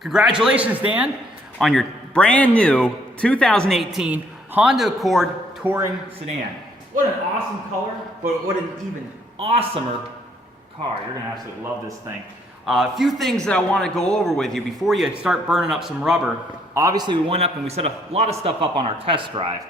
Congratulations, Dan, on your brand new 2018 Honda Accord Touring Sedan. What an awesome color, but what an even awesomer car. You're gonna absolutely love this thing. A few things that I want to go over with you before you start burning up some rubber. Obviously, we went up and we set a lot of stuff up on our test drive,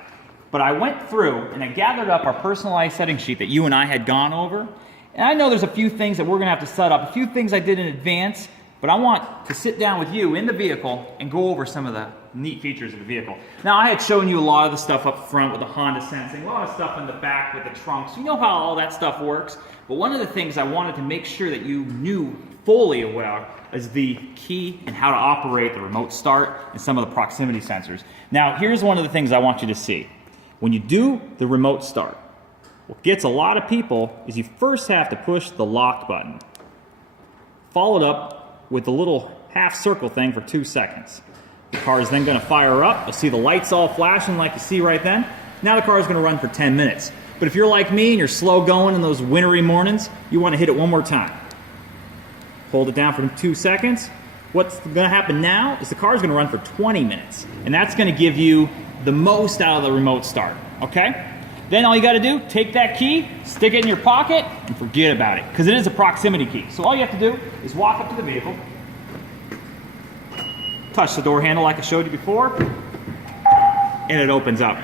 but I went through and I gathered up our personalized setting sheet that you and I had gone over. And I know there's a few things that we're gonna have to set up, a few things I did in advance, but I want to sit down with you in the vehicle and go over some of the neat features of the vehicle. Now, I had shown you a lot of the stuff up front with the Honda sensing, a lot of stuff in the back with the trunk, so you know how all that stuff works. But one of the things I wanted to make sure that you knew fully aware is the key and how to operate the remote start and some of the proximity sensors. Now, here's one of the things I want you to see. When you do the remote start, what gets a lot of people is you first have to push the lock button, followed up with the little half circle thing for 2 seconds. The car is then going to fire up. You'll see the lights all flashing like you see right then. Now the car is going to run for 10 minutes. But if you're like me and you're slow going in those wintry mornings, you want to hit it one more time. Hold it down for 2 seconds. What's going to happen now is the car is going to run for 20 minutes. And that's going to give you the most out of the remote start. Okay? Then all you got to do, take that key, stick it in your pocket, and forget about it. Because it is a proximity key. So all you have to do is walk up to the vehicle, touch the door handle like I showed you before, and it opens up.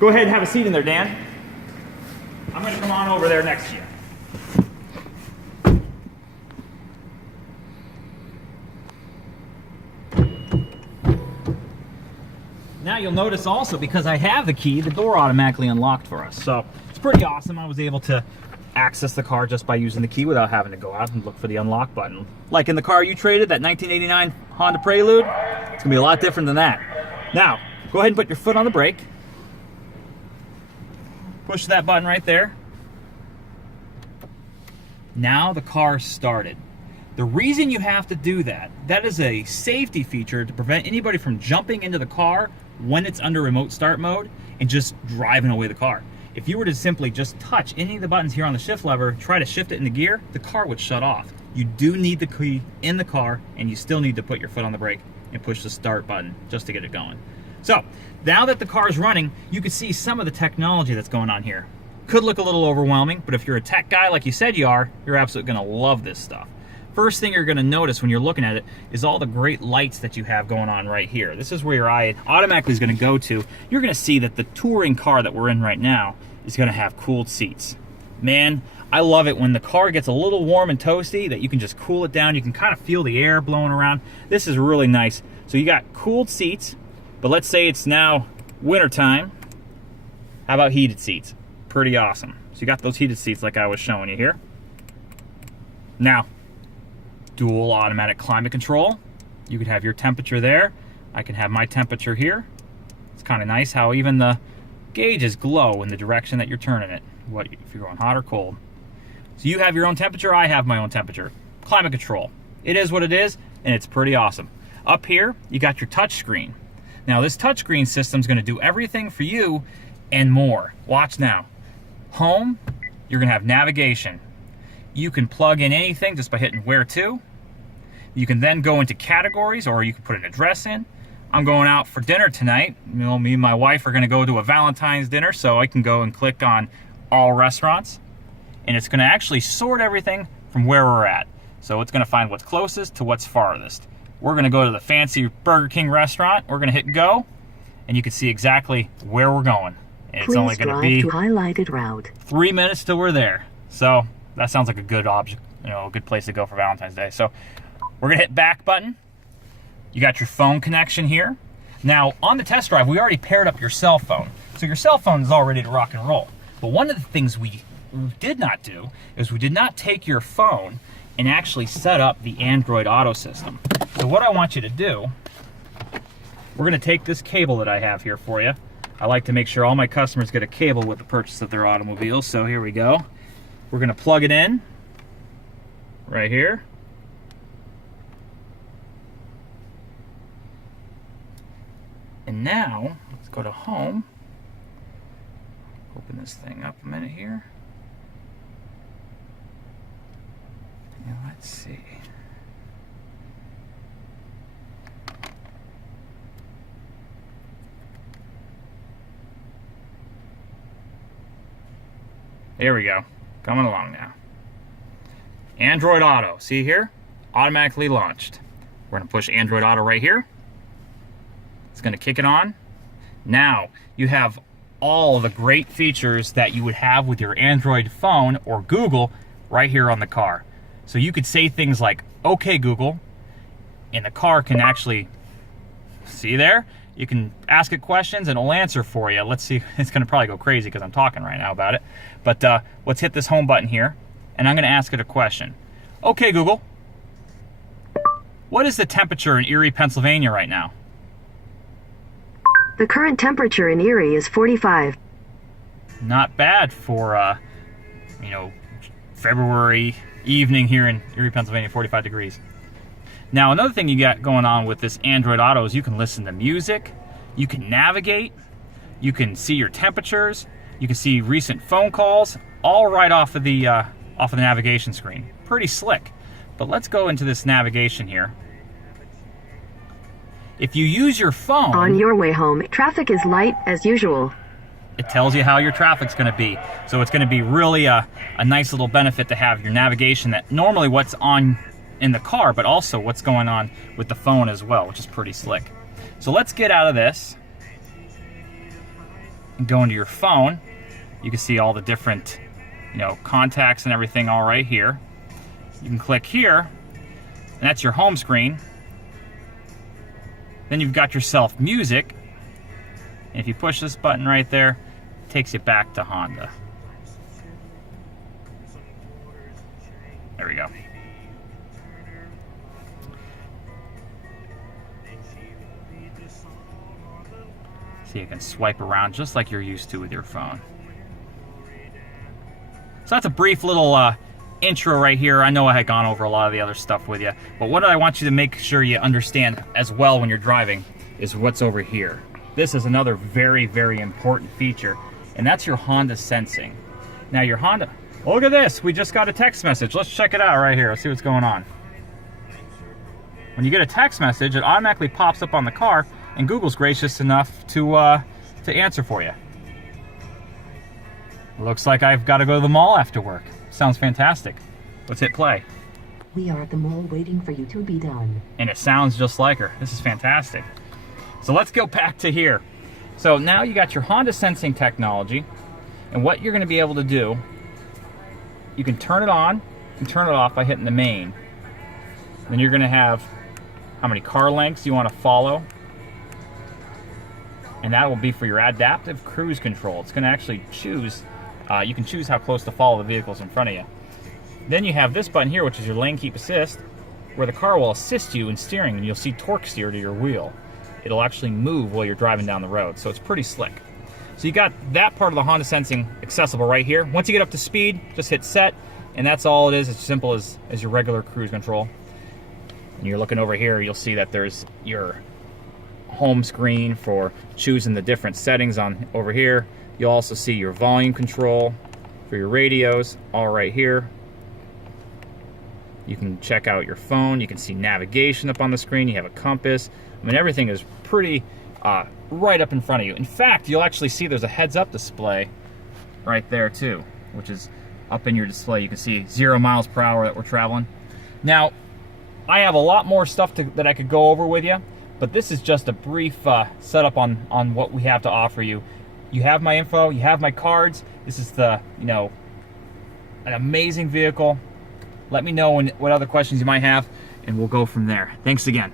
Go ahead and have a seat in there, Dan. I'm going to come on over there next to you. Now you'll notice also, because I have the key, the door automatically unlocked for us. So it's pretty awesome. I was able to access the car just by using the key without having to go out and look for the unlock button. Like in the car you traded, that 1989 Honda Prelude, it's gonna be a lot different than that. Now, go ahead and put your foot on the brake. Push that button right there. Now the car started. The reason you have to do that, that is a safety feature to prevent anybody from jumping into the car when it's under remote start mode and just driving away the car. If you were to simply just touch any of the buttons here on the shift lever, try to shift it into gear, the car would shut off. You do need the key in the car, and you still need to put your foot on the brake and push the start button just to get it going. So, now that the car is running, you can see some of the technology that's going on here. Could look a little overwhelming, but if you're a tech guy like you said you are, you're absolutely gonna love this stuff. First thing you're going to notice when you're looking at it is all the great lights that you have going on right here. This is where your eye automatically is going to go to. You're going to see that the touring car that we're in right now is going to have cooled seats. Man, I love it when the car gets a little warm and toasty that you can just cool it down. You can kind of feel the air blowing around. This is really nice. So you got cooled seats, but let's say it's now wintertime. How about heated seats? Pretty awesome. So you got those heated seats like I was showing you here. Now, dual automatic climate control. You could have your temperature there. I can have my temperature here. It's kind of nice how even the gauges glow in the direction that you're turning it. What if you're going hot or cold? So you have your own temperature, I have my own temperature. Climate control. It is what it is, and it's pretty awesome. Up here, you got your touch screen. Now this touch screen system is going to do everything for you and more. Watch now. Home, you're going to have navigation. You can plug in anything just by hitting where to. You can then go into categories, or you can put an address in. I'm going out for dinner tonight. You know, me and my wife are going to go to a Valentine's dinner, so I can go and click on all restaurants, and it's going to actually sort everything from where we're at. So it's going to find what's closest to what's farthest. We're going to go to the fancy Burger King restaurant. We're going to hit go, and you can see exactly where we're going. And it's only going to be highlighted route. 3 minutes till we're there. So that sounds like a good object, a good place to go for Valentine's Day. So we're gonna hit back button. You got your phone connection here. Now on the test drive, we already paired up your cell phone. So your cell phone is all ready to rock and roll. But one of the things we did not do is we did not take your phone and actually set up the Android Auto system. So what I want you to do, we're gonna take this cable that I have here for you. I like to make sure all my customers get a cable with the purchase of their automobiles. So here we go. We're gonna plug it in right here. And now, let's go to home. Open this thing up a minute here. And let's see. Here we go. Coming along now. Android Auto. See here? Automatically launched. We're going to push Android Auto right here. It's going to kick it on. Now, you have all the great features that you would have with your Android phone or Google right here on the car. So you could say things like, "Okay, Google," and the car can actually, see there? You can ask it questions and it'll answer for you. Let's see, it's gonna probably go crazy because I'm talking right now about it. But let's hit this home button here, and I'm gonna ask it a question. "Okay, Google, what is the temperature in Erie, Pennsylvania right now?" The current temperature in Erie is 45. Not bad for, you know, February evening here in Erie, Pennsylvania, 45 degrees. Now, another thing you got going on with this Android Auto is you can listen to music, you can navigate, you can see your temperatures, you can see recent phone calls, all right off of the navigation screen. Pretty slick. But let's go into this navigation here. If you use your phone... On your way home, traffic is light as usual. It tells you how your traffic's going to be. So it's going to be really a nice little benefit to have your navigation, that normally what's on in the car, but also what's going on with the phone as well, which is pretty slick. So let's get out of this and go into your phone. You can see all the different, you know, contacts and everything all right here. You can click here, and that's your home screen. Then you've got yourself music, and if you push this button right there, it takes you back to Honda. There we go. So you can swipe around just like you're used to with your phone. So that's a brief little intro right here. I know I had gone over a lot of the other stuff with you, but what I want you to make sure you understand as well when you're driving is what's over here. This is another very, very important feature, and that's your Honda sensing. Now your Honda, look at this, we just got a text message. Let's check it out right here. Let's see what's going on. When you get a text message, it automatically pops up on the car, and Google's gracious enough to answer for you. Looks like I've got to go to the mall after work. Sounds fantastic. Let's hit play. We are at the mall waiting for you to be done. And it sounds just like her. This is fantastic. So let's go back to here. So now you got your Honda sensing technology, and what you're going to be able to do, you can turn it on and turn it off by hitting the main. Then you're going to have how many car lengths you want to follow, and that will be for your adaptive cruise control. It's going to actually choose, you can choose how close to follow the vehicles in front of you. Then you have this button here, which is your lane keep assist, where the car will assist you in steering, and you'll see torque steer to your wheel. It'll actually move while you're driving down the road, so it's pretty slick. So you got that part of the Honda sensing accessible right here. Once you get up to speed, just hit set, and that's all it is. It's as simple as your regular cruise control. And you're looking over here, you'll see that there's your home screen for choosing the different settings on over here. You'll also see your volume control for your radios, all right here. You can check out your phone. You can see navigation up on the screen. You have a compass. I mean, everything is pretty right up in front of you. In fact, you'll actually see there's a heads-up display right there too, which is up in your display. You can see 0 miles per hour that we're traveling. Now, I have a lot more stuff that I could go over with you, but this is just a brief setup on what we have to offer you. You have my info. You have my cards. This is the, you know, an amazing vehicle. Let me know what other questions you might have, and we'll go from there. Thanks again.